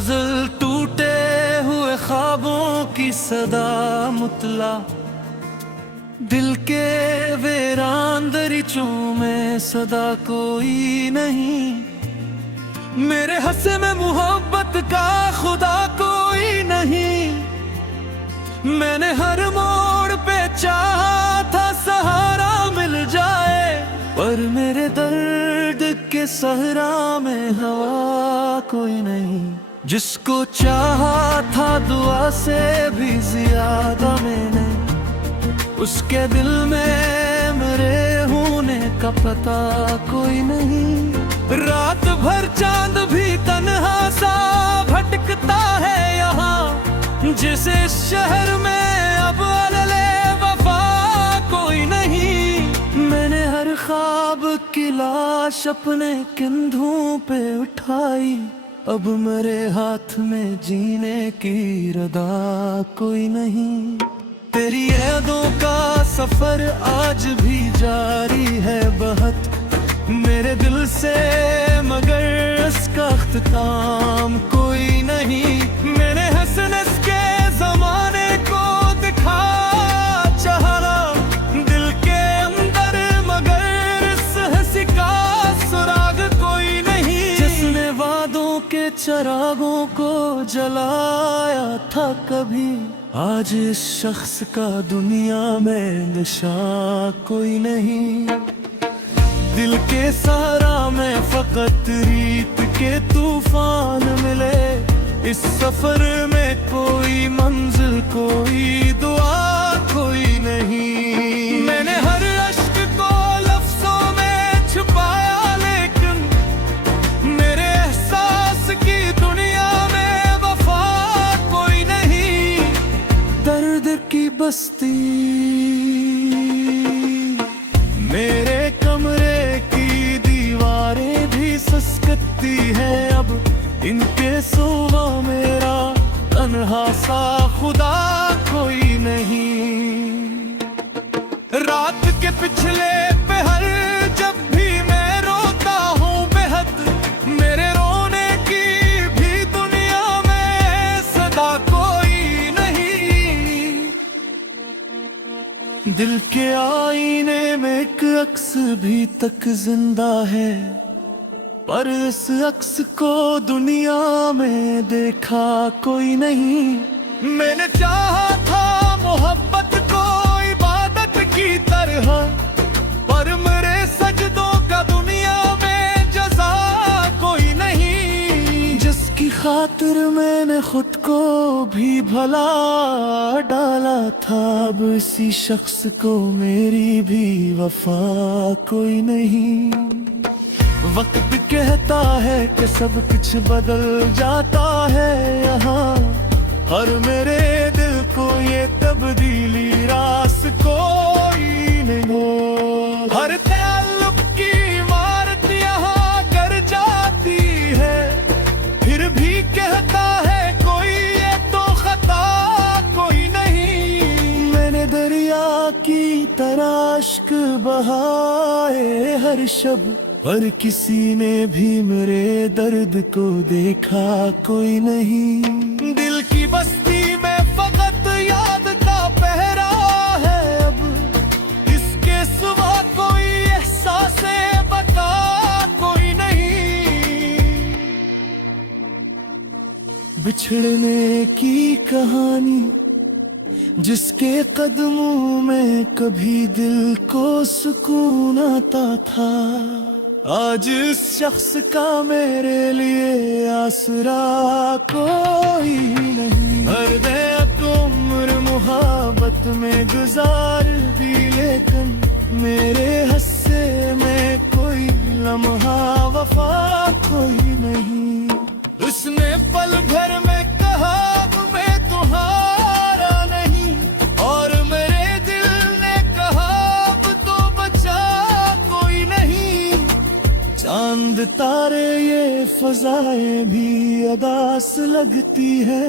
गजल टूटे हुए ख्वाबों की सदा मुतला, दिल के वीरान दरीचों में सदा कोई नहीं। मेरे हंसे में मोहब्बत का खुदा कोई नहीं। मैंने हर मोड़ पे चाहा था सहारा मिल जाए, पर मेरे दर्द के सहरा में हवा कोई नहीं। जिसको चाहा था दुआ से भी ज्यादा मैंने, उसके दिल में मेरे होने का पता कोई नहीं। रात भर चांद भी तन्हा सा भटकता है यहाँ, जिसे शहर में अब अल्ले वफा कोई नहीं। मैंने हर ख्वाब की लाश अपने कंधों पे उठाई, अब मेरे हाथ में जीने की रदा कोई नहीं। तेरी यादों का सफर आज भी जारी है बहुत मेरे दिल से, मगर इसका अख्ताम कोई नहीं। मैंने हंस के जमाने को दिखा चाहा दिल के अंदर, मगर इस हंसी का सुराग कोई नहीं। जिसने वादों के चिरागों को जलाया था कभी, आज इस शख्स का दुनिया में निशान कोई नहीं। दिल के सहारा में फकत रीत के तूफान मिले, इस सफर में कोई मंजिल कोई दुआ कोई नहीं। मैंने हर अश्क को लफ्जों में छुपाया, लेकिन मेरे एहसास की दुनिया में वफा कोई नहीं। दर्द की बस्ती मेरे कमरे की दीवारें भी ससकती है अब, इनके सिवा मेरा तन्हा सा खुदा कोई नहीं। रात के पिछले पहर जब भी मैं रोता हूँ बेहद, मेरे रोने की भी दुनिया में सदा कोई नहीं। दिल के आईने में एक अक्स भी तक जिंदा है, पर इस अक्स को दुनिया में देखा कोई नहीं। मैंने चाहा था मोहब्बत को इबादत की तरह, पर मेरे सजदों का दुनिया में जज़ा कोई नहीं। जिसकी खातिर मैंने खुद को भी भला डाला था, अब इसी शख्स को मेरी भी वफा कोई नहीं। वक्त कहता है कि सब कुछ बदल जाता है यहाँ, और मेरे दिल को ये तब्दीली रास कोई नहीं। हर ताल्लुक की इमारत यहाँ गिर जाती है, फिर भी कहता है कोई ये तो खता कोई नहीं। मैंने दरिया की तराश्क बहाए हर शब, पर किसी ने भी मेरे दर्द को देखा कोई नहीं। दिल की बस्ती में फकत याद का पहरा है अब, इसके सिवा कोई एहसास बता कोई नहीं। बिछड़ने की कहानी जिसके कदमों में कभी दिल को सुकून आता था, आज इस शख्स का मेरे लिए आसरा कोई नहीं। हर दर्द उम्र मुहब्बत में गुजार दी, लेकिन मेरे हस्से में कोई लम्हा वफा कोई नहीं। उसने पल भर में कहा मैं तुम्हारा नहीं, और मेरे दिल ने कहा अब तो बचा कोई नहीं। चांद तारे ये फजाएं भी अदास लगती है,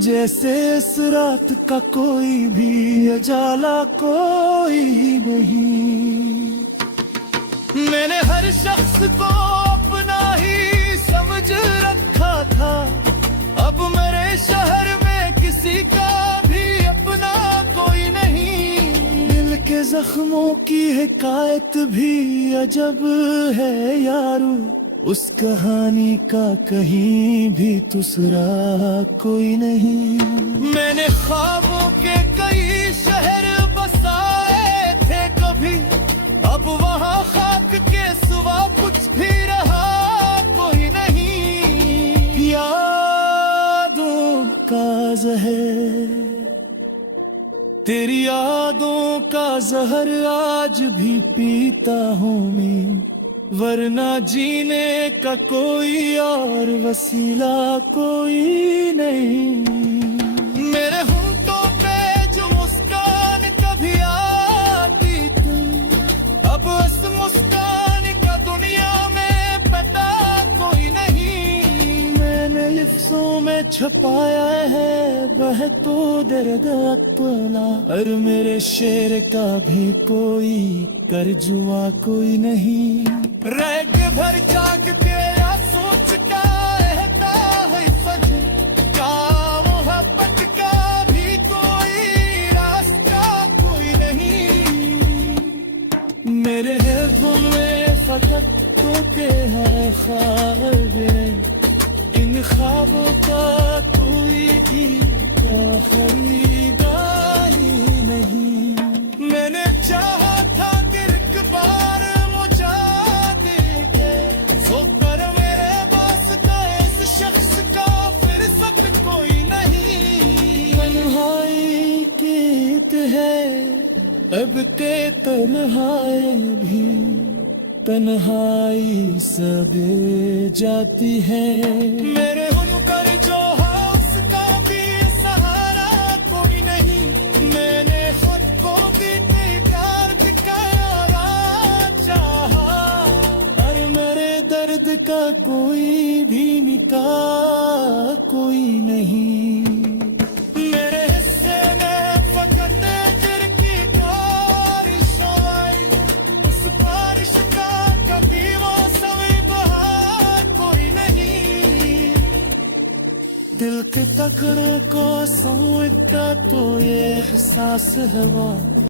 जैसे इस रात का कोई भी उजाला कोई नहीं। मैंने हर शख्स को अपना ही समझ रखा था, के जख्मों की हिकायत भी अजब है यारू, उस कहानी का कहीं भी दूसरा कोई नहीं। मैंने ख्वाबों के कई शहर बसाए थे कभी, अब वहाँ खाक के सिवा कुछ भी रहा कोई नहीं। यादों का जहर, तेरी यादों का जहर आज भी पीता हूँ मैं, वरना जीने का कोई और वसीला कोई नहीं। मेरे होंठों पे जो मुस्कान कभी आती थी, अब उस मुस्कान का दुनिया में पता कोई नहीं। मैंने लिफ्ज़ों में छुपाया है वह तो दर्द अपना, और मेरे शेर का भी कोई तर्जुमा कोई नहीं। रैग भर जाग तेरा सोचता रहता है सच का, मोहब्बत का भी कोई रास्ता कोई नहीं। मेरे हिफ्ज़ में फकत तोते हैं ख्वाब, इन ख्वाबों का कोई भी खरीदार ही नहीं। मैंने चाहा था कि एक बार मुझे देखे, सो कर मेरे वास्ते इस शख्स का फिर सक कोई नहीं। तन्हाई कीत है अब ते तन्हाई भी, तन्हाई सब जाती है। मेरे हुनकर जो है उसका भी सहारा कोई नहीं। मैंने खुद को भी बेकार दिखाया चाहा, और मेरे दर्द का कोई भी निकाह कोई नहीं। मेरे हिस्से में फकत नजर की बारिश आई, उस बारिश का कभी मौसम बहार कोई नहीं। दिल के तकड़े को समझता तो ये एहसास है।